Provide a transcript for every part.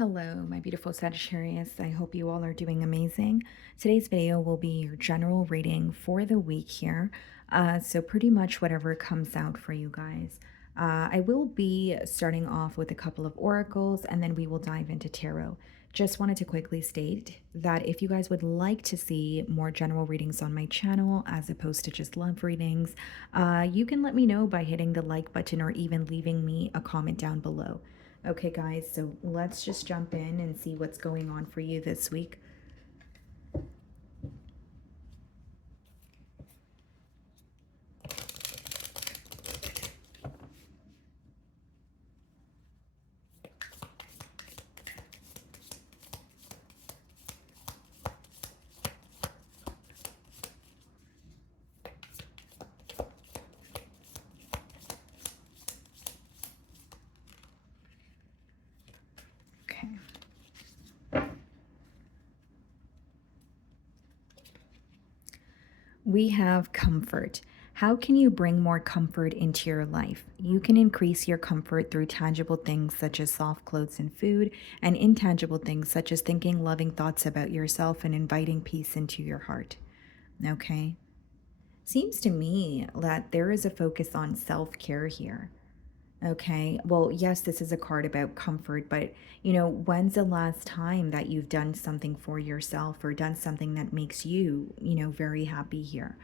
Hello, my beautiful Sagittarius. I hope you all are doing amazing. Today's video will be your general reading for the week here. So, pretty much whatever comes out for you guys. I will be starting off with a couple of oracles and then we will dive into tarot. Just wanted to quickly state that if you guys would like to see more general readings on my channel as opposed to just love readings, you can let me know by hitting the like button or even leaving me a comment down below. Okay, guys, so let's just jump in and see what's going on for you this week. Okay. We have comfort. How can you bring more comfort into your life? You can increase your comfort through tangible things such as soft clothes and food, and intangible things such as thinking loving thoughts about yourself and inviting peace into your heart. Okay? Seems to me that there is a focus on self care here. Okay. Well, yes, this is a card about comfort, but when's the last time that you've done something for yourself or done something that makes you, very happy here?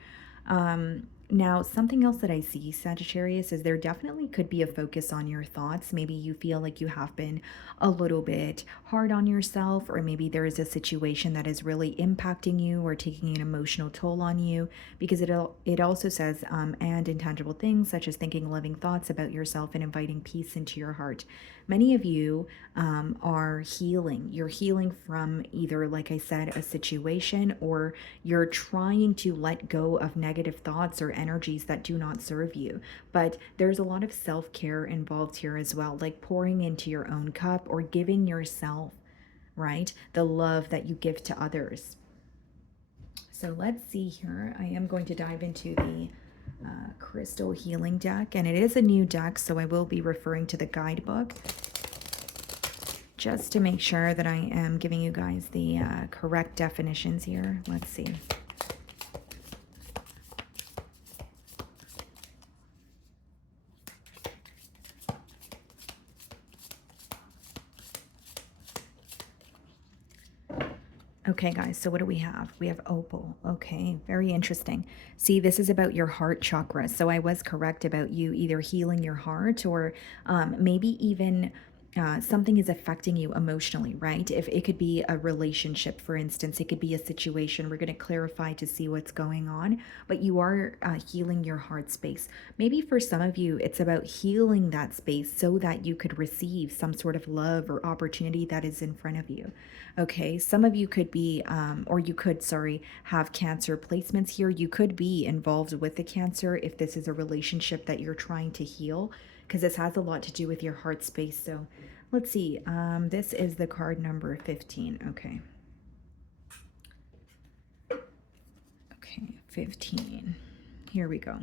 Now, something else that I see, Sagittarius, is there definitely could be a focus on your thoughts. Maybe you feel like you have been a little bit hard on yourself, or maybe there is a situation that is really impacting you or taking an emotional toll on you, because it also says, and intangible things such as thinking loving thoughts about yourself and inviting peace into your heart. Many of you are healing. You're healing from either, like I said, a situation, or you're trying to let go of negative thoughts or energies that do not serve you. But there's a lot of self care involved here as well, like pouring into your own cup or giving yourself, right, the love that you give to others. So let's see here. I am going to dive into the crystal healing deck, and it is a new deck, so I will be referring to the guidebook just to make sure that I am giving you guys the correct definitions here. Let's see. Okay, guys, so what do we have? We have opal. Okay, very interesting. See, this is about your heart chakra. So I was correct about you either healing your heart or maybe even something is affecting you emotionally, right? If it could be a relationship, for instance, it could be a situation. We're going to clarify to see what's going on, but you are healing your heart space. Maybe for some of you, it's about healing that space so that you could receive some sort of love or opportunity that is in front of you. Okay, some of you could be, or you could, sorry, have cancer placements here. You could be involved with the cancer if this is a relationship that you're trying to heal, because this has a lot to do with your heart space. So let's see. This is the card number 15. Okay. Okay, 15. Here we go.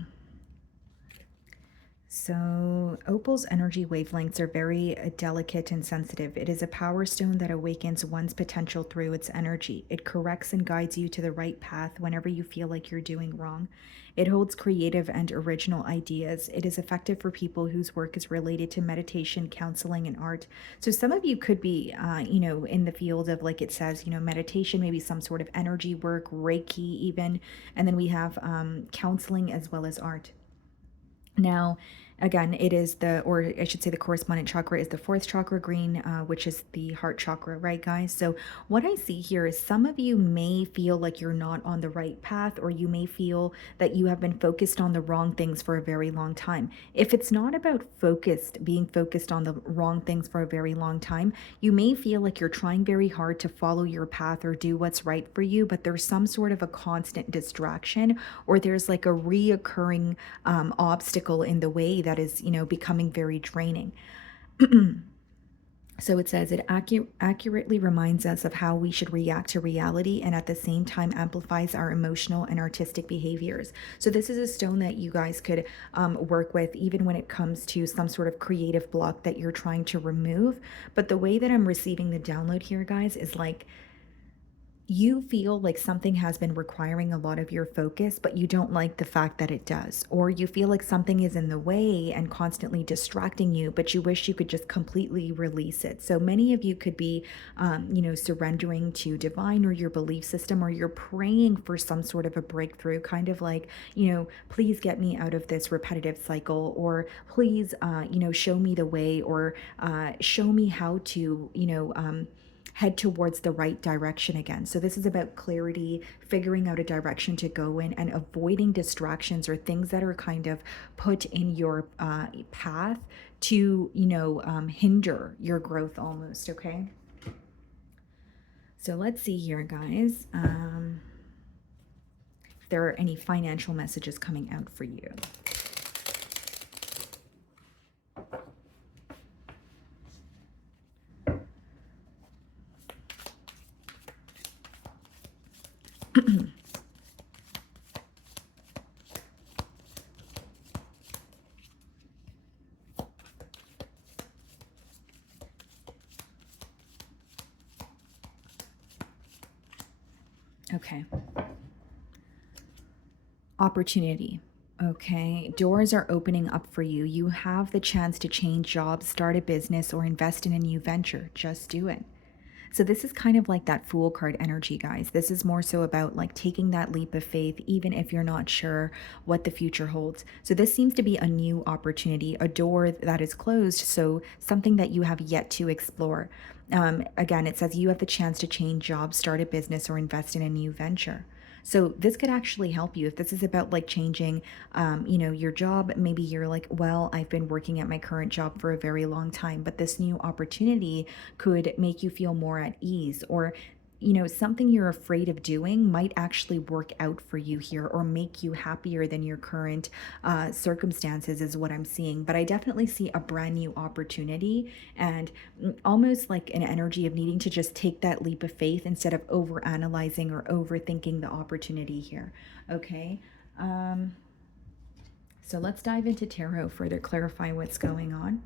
So, opal's energy wavelengths are very delicate and sensitive. It is a power stone that awakens one's potential through its energy. It corrects and guides you to the right path whenever you feel like you're doing wrong. It holds creative and original ideas. It is effective for people whose work is related to meditation, counseling, and art. So, some of you could be, in the field of, like it says, meditation, maybe some sort of energy work, Reiki, even. And then we have counseling as well as art. Now, again, it is or I should say the correspondent chakra is the fourth chakra green, which is the heart chakra, right, guys? So what I see here is some of you may feel like you're not on the right path, or you may feel that you have been focused on the wrong things for a very long time. If it's not about being focused on the wrong things for a very long time, you may feel like you're trying very hard to follow your path or do what's right for you, but there's some sort of a constant distraction, or there's like a reoccurring obstacle in the way that is, becoming very draining. So it says it accurately reminds us of how we should react to reality and at the same time amplifies our emotional and artistic behaviors. So this is a stone that you guys could work with even when it comes to some sort of creative block that you're trying to remove. But the way that I'm receiving the download here, guys, is like you feel like something has been requiring a lot of your focus, but you don't like the fact that it does. Or you feel like something is in the way and constantly distracting you, but you wish you could just completely release it. So many of you could be, surrendering to divine or your belief system, or you're praying for some sort of a breakthrough, kind of like, please get me out of this repetitive cycle, or please, show me the way, or show me how to, head towards the right direction again. So this is about clarity, figuring out a direction to go in, and avoiding distractions or things that are kind of put in your path to, hinder your growth almost. Okay. So let's see here, guys. If there are any financial messages coming out for you. Okay. Opportunity. Okay. Doors are opening up for you. You have the chance to change jobs, start a business, or invest in a new venture. Just do it. So this is kind of like that Fool card energy, guys. This is more so about like taking that leap of faith, even if you're not sure what the future holds. So this seems to be a new opportunity, a door that is closed. So something that you have yet to explore. Again, it says you have the chance to change jobs, start a business, or invest in a new venture. So this could actually help you if this is about like changing, your job. Maybe you're like, well, I've been working at my current job for a very long time, but this new opportunity could make you feel more at ease, or something you're afraid of doing might actually work out for you here, or make you happier than your current circumstances, is what I'm seeing. But I definitely see a brand new opportunity, and almost like an energy of needing to just take that leap of faith instead of over analyzing or overthinking the opportunity here. Okay. um so let's dive into tarot, further clarify what's going on.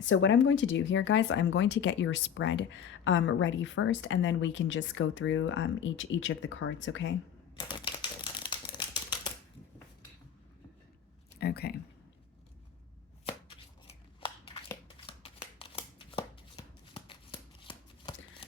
So what I'm going to do here, guys, I'm going to get your spread ready first, and then we can just go through each of the cards, okay? Okay.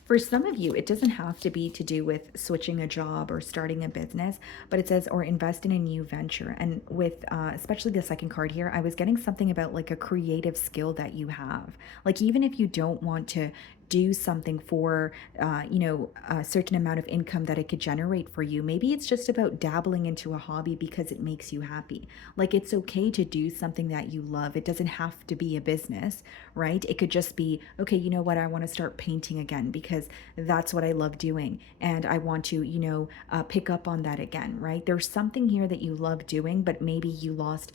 For some of you, it doesn't have to be to do with switching a job or starting a business, but it says, or invest in a new venture. And with especially the second card here, I was getting something about like a creative skill that you have. Like, even if you don't want to do something for, a certain amount of income that it could generate for you, maybe it's just about dabbling into a hobby because it makes you happy. Like, it's okay to do something that you love. It doesn't have to be a business, right? It could just be, okay, you know what? I want to start painting again because that's what I love doing. And I want to, pick up on that again, right? There's something here that you love doing, but maybe you lost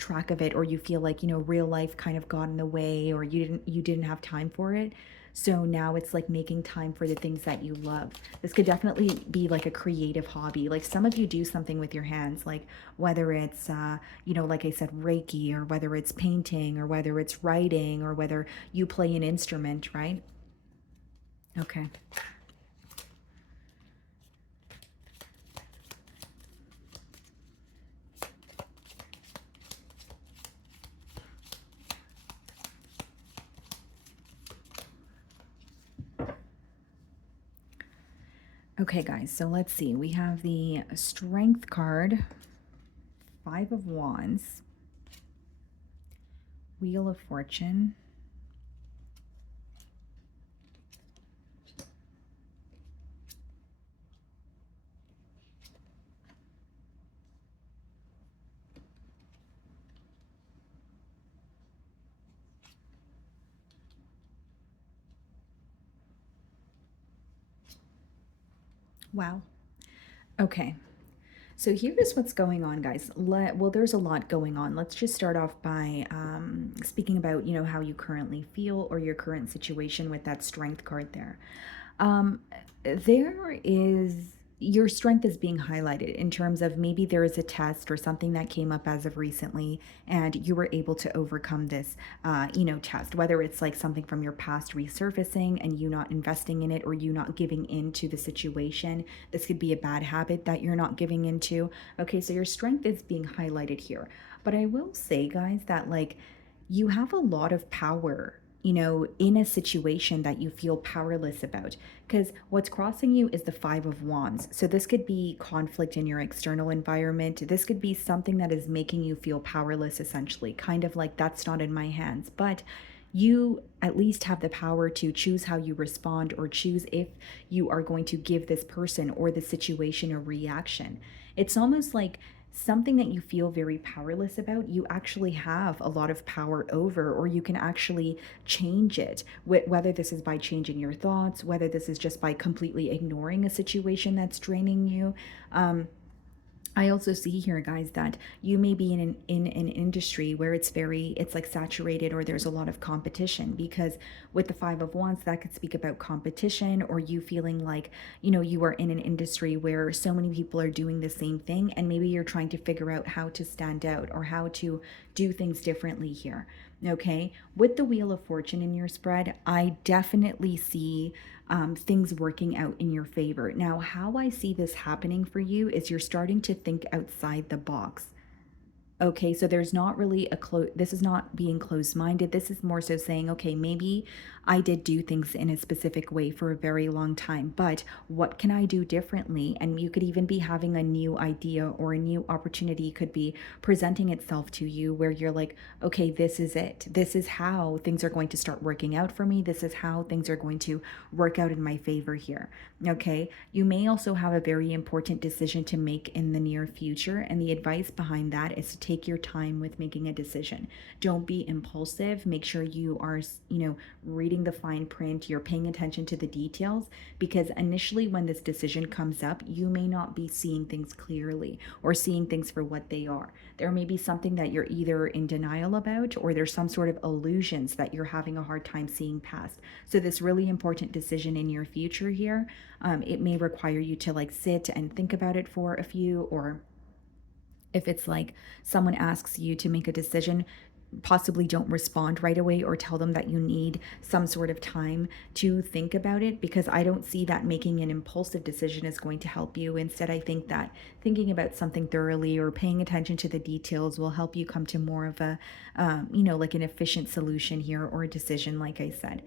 track of it, or you feel like, real life kind of got in the way, or you didn't have time for it. So now it's like making time for the things that you love. This could definitely be like a creative hobby. Like, some of you do something with your hands, like whether it's, like I said, Reiki, or whether it's painting, or whether it's writing, or whether you play an instrument, right? Okay. Okay, guys, so let's see. We have the Strength card, Five of Wands, Wheel of Fortune, wow. Okay. So here's what's going on, guys. Well, there's a lot going on. Let's just start off by speaking about, how you currently feel or your current situation with that strength card there. Um, there is your strength is being highlighted in terms of maybe there is a test or something that came up as of recently, and you were able to overcome this, test. Whether it's like something from your past resurfacing and you not investing in it or you not giving into the situation. This could be a bad habit that you're not giving into. Okay, so your strength is being highlighted here. But I will say, guys, that like you have a lot of power, in a situation that you feel powerless about. Because what's crossing you is the Five of Wands. So this could be conflict in your external environment. This could be something that is making you feel powerless, essentially, kind of like that's not in my hands. But you at least have the power to choose how you respond or choose if you are going to give this person or the situation a reaction. It's almost like something that you feel very powerless about, you actually have a lot of power over, or you can actually change it. Whether this is by changing your thoughts, whether this is just by completely ignoring a situation that's draining you. I also see here, guys, that you may be in an industry where it's like saturated or there's a lot of competition, because with the Five of Wands, that could speak about competition, or you feeling like, you are in an industry where so many people are doing the same thing, and maybe you're trying to figure out how to stand out or how to do things differently here. Okay. With the Wheel of Fortune in your spread, I definitely see things working out in your favor. Now, how I see this happening for you is you're starting to think outside the box. Okay, so there's not really this is not being closed-minded. This is more so saying, okay, maybe I did do things in a specific way for a very long time, but what can I do differently? And you could even be having a new idea or a new opportunity could be presenting itself to you where you're like, okay, this is it. This is how things are going to start working out for me. This is how things are going to work out in my favor here. Okay, you may also have a very important decision to make in the near future, and the advice behind that is to take your time with making a decision. Don't be impulsive. Make sure you are, reading the fine print, you're paying attention to the details, because initially when this decision comes up, you may not be seeing things clearly or seeing things for what they are. There may be something that you're either in denial about, or there's some sort of illusions that you're having a hard time seeing past. So this really important decision in your future here, it may require you to like sit and think about it for a few, or if it's like someone asks you to make a decision, possibly don't respond right away or tell them that you need some sort of time to think about it, because I don't see that making an impulsive decision is going to help you. Instead, I think that thinking about something thoroughly or paying attention to the details will help you come to more of a, like an efficient solution here or a decision, like I said.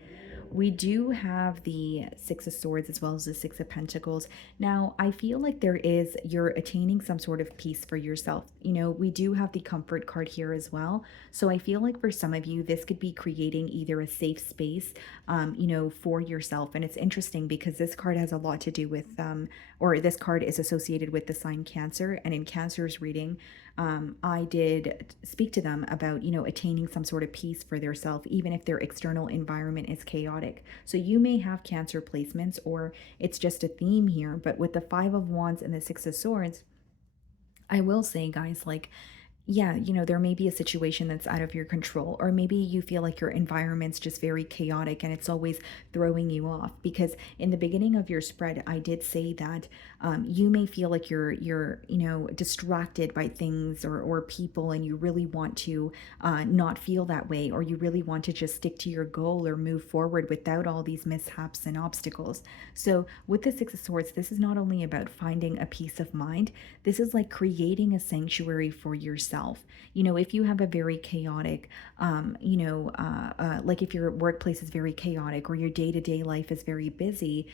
We do have the Six of Swords as well as the Six of Pentacles. Now, I feel like you're attaining some sort of peace for yourself. We do have the Comfort card here as well. So I feel like for some of you, this could be creating either a safe space, for yourself. And it's interesting because this card has a lot to do with, or this card is associated with the sign Cancer. And in Cancer's reading, I did speak to them about, attaining some sort of peace for their self, even if their external environment is chaotic. So you may have Cancer placements, or it's just a theme here. But with the Five of Wands and the Six of Swords, I will say, guys, like, yeah, there may be a situation that's out of your control, or maybe you feel like your environment's just very chaotic and it's always throwing you off. Because in the beginning of your spread, I did say that you may feel like you're distracted by things or people, and you really want to not feel that way, or you really want to just stick to your goal or move forward without all these mishaps and obstacles. So with the Six of Swords, this is not only about finding a peace of mind. This is like creating a sanctuary for yourself. If you have a very chaotic, like if your workplace is very chaotic or your day-to-day life is very busy,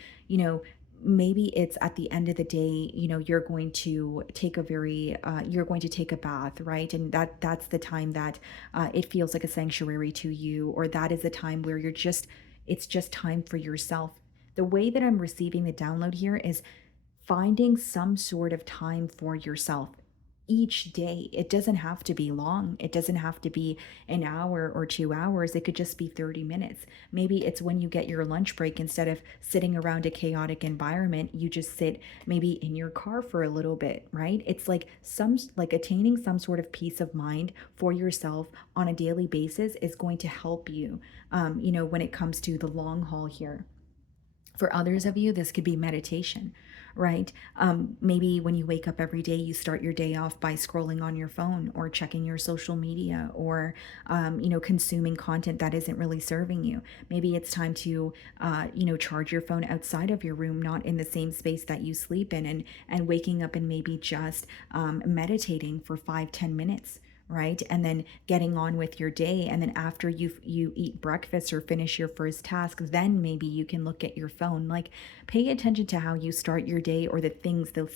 maybe it's at the end of the day, you're going to take you're going to take a bath, right? And that's the time that it feels like a sanctuary to you, or that is the time where it's just time for yourself. The way that I'm receiving the download here is finding some sort of time for yourself. each day. It doesn't have to be long. It doesn't have to be an hour or 2 hours. It could just be 30 minutes. Maybe it's when you get your lunch break, instead of sitting around a chaotic environment, you just sit maybe in your car for a little bit, right? It's like like attaining some sort of peace of mind for yourself on a daily basis is going to help you, when it comes to the long haul here. For others of you, this could be meditation, right? Maybe when you wake up every day, you start your day off by scrolling on your phone or checking your social media, or, consuming content that isn't really serving you. Maybe it's time to, charge your phone outside of your room, not in the same space that you sleep in, and waking up and maybe just meditating for 5, 10 minutes, right? And then getting on with your day. And then after you eat breakfast or finish your first task, then maybe you can look at your phone. Like, pay attention to how you start your day, or the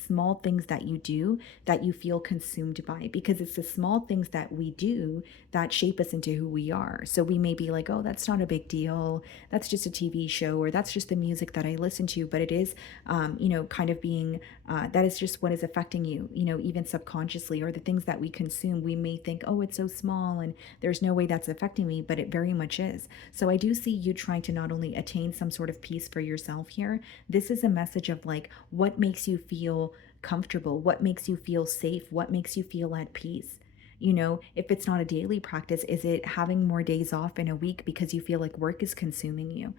small things that you do that you feel consumed by, because it's the small things that we do that shape us into who we are. So we may be like, oh, that's not a big deal. That's just a TV show, or that's just the music that I listen to. But it is, kind of being, that is just what is affecting you, even subconsciously, or the things that we consume. We may think, oh, it's so small and there's no way that's affecting me, but it very much is. So I do see you trying to not only attain some sort of peace for yourself here, this is a message of like, what makes you feel comfortable, what makes you feel safe, what makes you feel at peace. If it's not a daily practice, is it having more days off in a week because you feel like work is consuming you?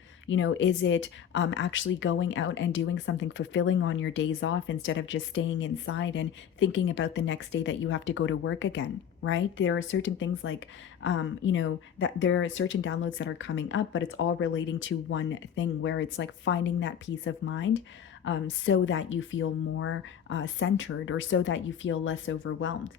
Is it actually going out and doing something fulfilling on your days off, instead of just staying inside and thinking about the next day that you have to go to work again, right? There are certain things like, that there are certain downloads that are coming up, but it's all relating to one thing, where it's like finding that peace of mind, so that you feel more centered, or so that you feel less overwhelmed.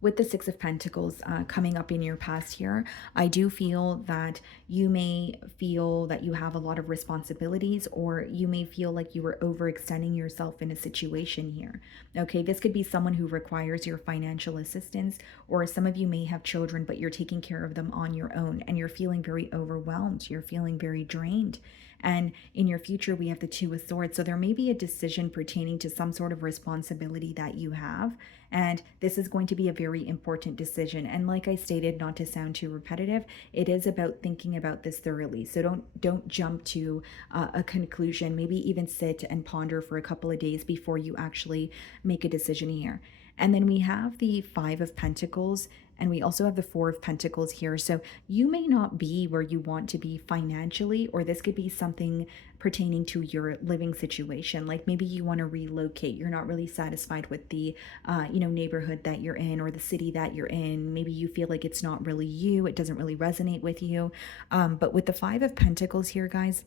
With the Six of Pentacles coming up in your past here, I do feel that you may feel that you have a lot of responsibilities, or you may feel like you were overextending yourself in a situation here. Okay, this could be someone who requires your financial assistance, or some of you may have children, but you're taking care of them on your own, and you're feeling very overwhelmed. You're feeling very drained. And in your future, we have the Two of Swords. So there may be a decision pertaining to some sort of responsibility that you have. And this is going to be a very important decision. And like I stated, not to sound too repetitive, it is about thinking about this thoroughly. So don't jump to a conclusion. Maybe even sit and ponder for a couple of days before you actually make a decision here. And then we have the Five of Pentacles, and we also have the Four of Pentacles here. So you may not be where you want to be financially, or this could be something pertaining to your living situation. Like maybe you want to relocate. You're not really satisfied with the, neighborhood that you're in, or the city that you're in. Maybe you feel like it's not really you. It doesn't really resonate with you. But with the Five of Pentacles here, guys,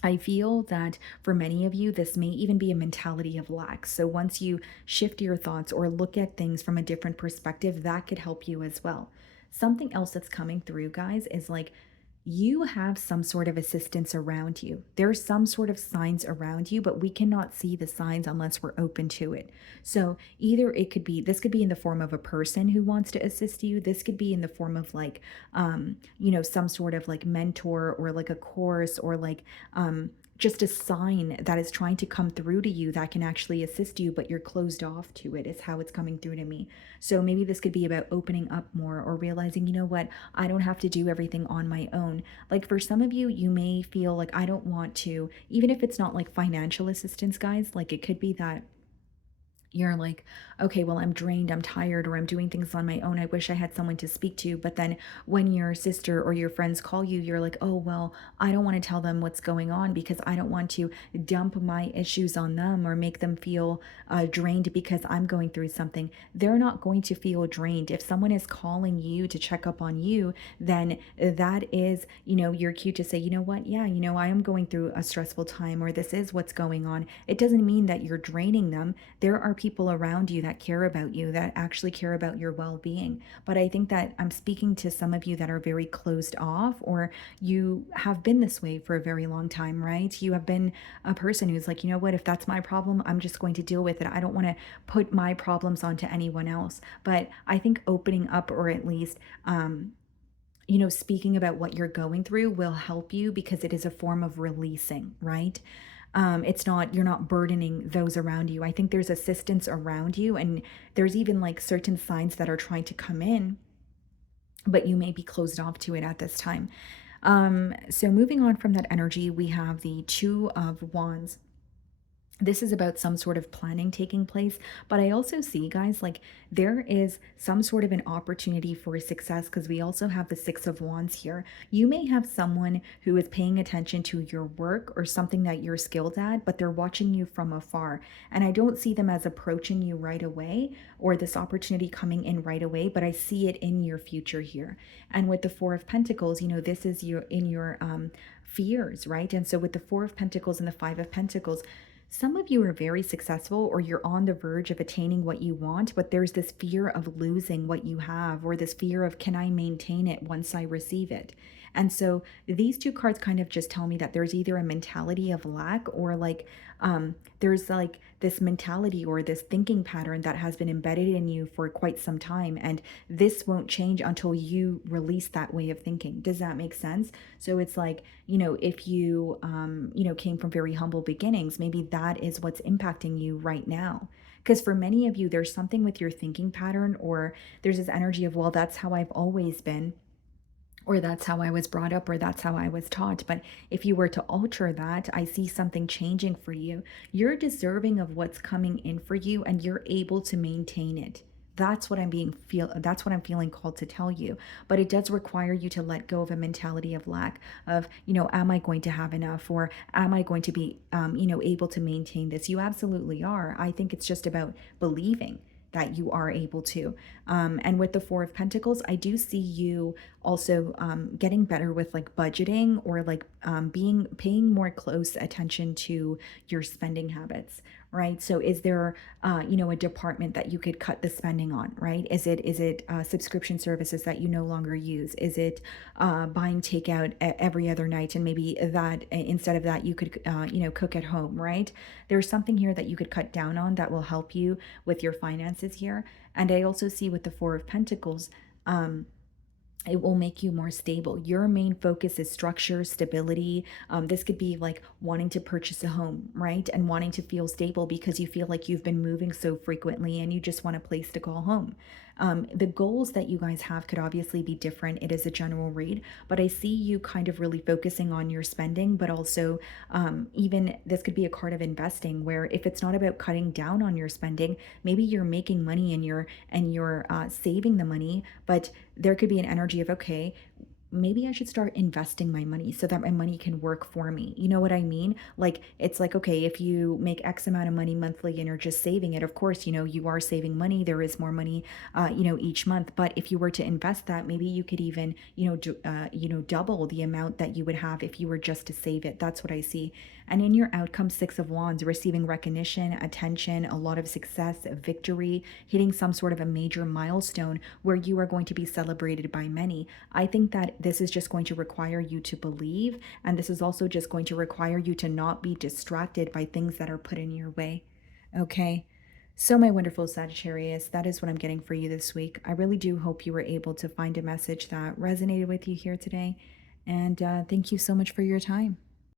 I feel that for many of you, this may even be a mentality of lack. So once you shift your thoughts or look at things from a different perspective, that could help you as well. Something else that's coming through, guys, is like, you have some sort of assistance around you. There's some sort of signs around you, but we cannot see the signs unless we're open to it. So either this could be in the form of a person who wants to assist you. This could be in the form of like, some sort of like mentor, or like a course, or like, just a sign that is trying to come through to you that can actually assist you, but you're closed off to it, is how it's coming through to me. So maybe this could be about opening up more, or realizing, you know what, I don't have to do everything on my own. Like for some of you, you may feel like, I don't want to, even if it's not like financial assistance, guys, like it could be that you're like, okay, well, I'm drained, I'm tired, or I'm doing things on my own. I wish I had someone to speak to. But then when your sister or your friends call you, you're like, oh, well, I don't want to tell them what's going on, because I don't want to dump my issues on them, or make them feel drained because I'm going through something. They're not going to feel drained. If someone is calling you to check up on you, then that is, your cue to say, you know what, yeah, I am going through a stressful time, or this is what's going on. It doesn't mean that you're draining them. There are people around you that care about you, that actually care about your well-being. But I think that I'm speaking to some of you that are very closed off, or you have been this way for a very long time, right? You have been a person who's like, you know what, if that's my problem, I'm just going to deal with it. I don't want to put my problems onto anyone else. But I think opening up, or at least speaking about what you're going through, will help you, because it is a form of releasing, right? It's not, you're not burdening those around you. I think there's assistance around you, and there's even like certain signs that are trying to come in, but you may be closed off to it at this time. So moving on from that energy, we have the Two of Wands. This is about some sort of planning taking place, but I also see, guys, like there is some sort of an opportunity for success because we also have the Six of Wands here. You may have someone who is paying attention to your work or something that you're skilled at, but they're watching you from afar. And I don't see them as approaching you right away or this opportunity coming in right away, but I see it in your future here. And with the Four of Pentacles, this is your in your fears, right? And so with the Four of Pentacles and the Five of Pentacles, some of you are very successful or you're on the verge of attaining what you want, but there's this fear of losing what you have, or this fear of, can I maintain it once I receive it? And so these two cards kind of just tell me that there's either a mentality of lack, or like there's like this mentality or this thinking pattern that has been embedded in you for quite some time. And this won't change until you release that way of thinking. Does that make sense? So it's like, if you, came from very humble beginnings, maybe that is what's impacting you right now. Because for many of you, there's something with your thinking pattern, or there's this energy of, well, that's how I've always been, or that's how I was brought up, or that's how I was taught. But if you were to alter that, I see something changing for you. You're deserving of what's coming in for you, and you're able to maintain it. That's what I'm feeling called to tell you. But it does require you to let go of a mentality of lack, of, am I going to have enough, or am I going to be able to maintain this? You absolutely are. I think it's just about believing that you are able to. And with the Four of Pentacles, I do see you also getting better with like budgeting, or like paying more close attention to your spending habits, right? So is there a department that you could cut the spending on, right? Is it subscription services that you no longer use? Is it buying takeout every other night, and maybe that instead of that you could cook at home, right? There's something here that you could cut down on that will help you with your finances here. And I also see with the Four of Pentacles, it will make you more stable. Your main focus is structure, stability. This could be like wanting to purchase a home, right? And wanting to feel stable because you feel like you've been moving so frequently and you just want a place to call home. The goals that you guys have could obviously be different. It is a general read, but I see you kind of really focusing on your spending, but also even this could be a card of investing, where if it's not about cutting down on your spending, maybe you're making money and you're saving the money, but there could be an energy of, okay, maybe I should start investing my money so that my money can work for me. You know what I mean? Like, it's like, okay, if you make X amount of money monthly and you're just saving it, of course, you are saving money. There is more money, each month. But if you were to invest that, maybe you could even, double the amount that you would have if you were just to save it. That's what I see. And in your outcome, Six of Wands, receiving recognition, attention, a lot of success, victory, hitting some sort of a major milestone where you are going to be celebrated by many. I think that this is just going to require you to believe, and this is also just going to require you to not be distracted by things that are put in your way. Okay. So, my wonderful Sagittarius, that is what I'm getting for you this week. I really do hope you were able to find a message that resonated with you here today. And thank you so much for your time.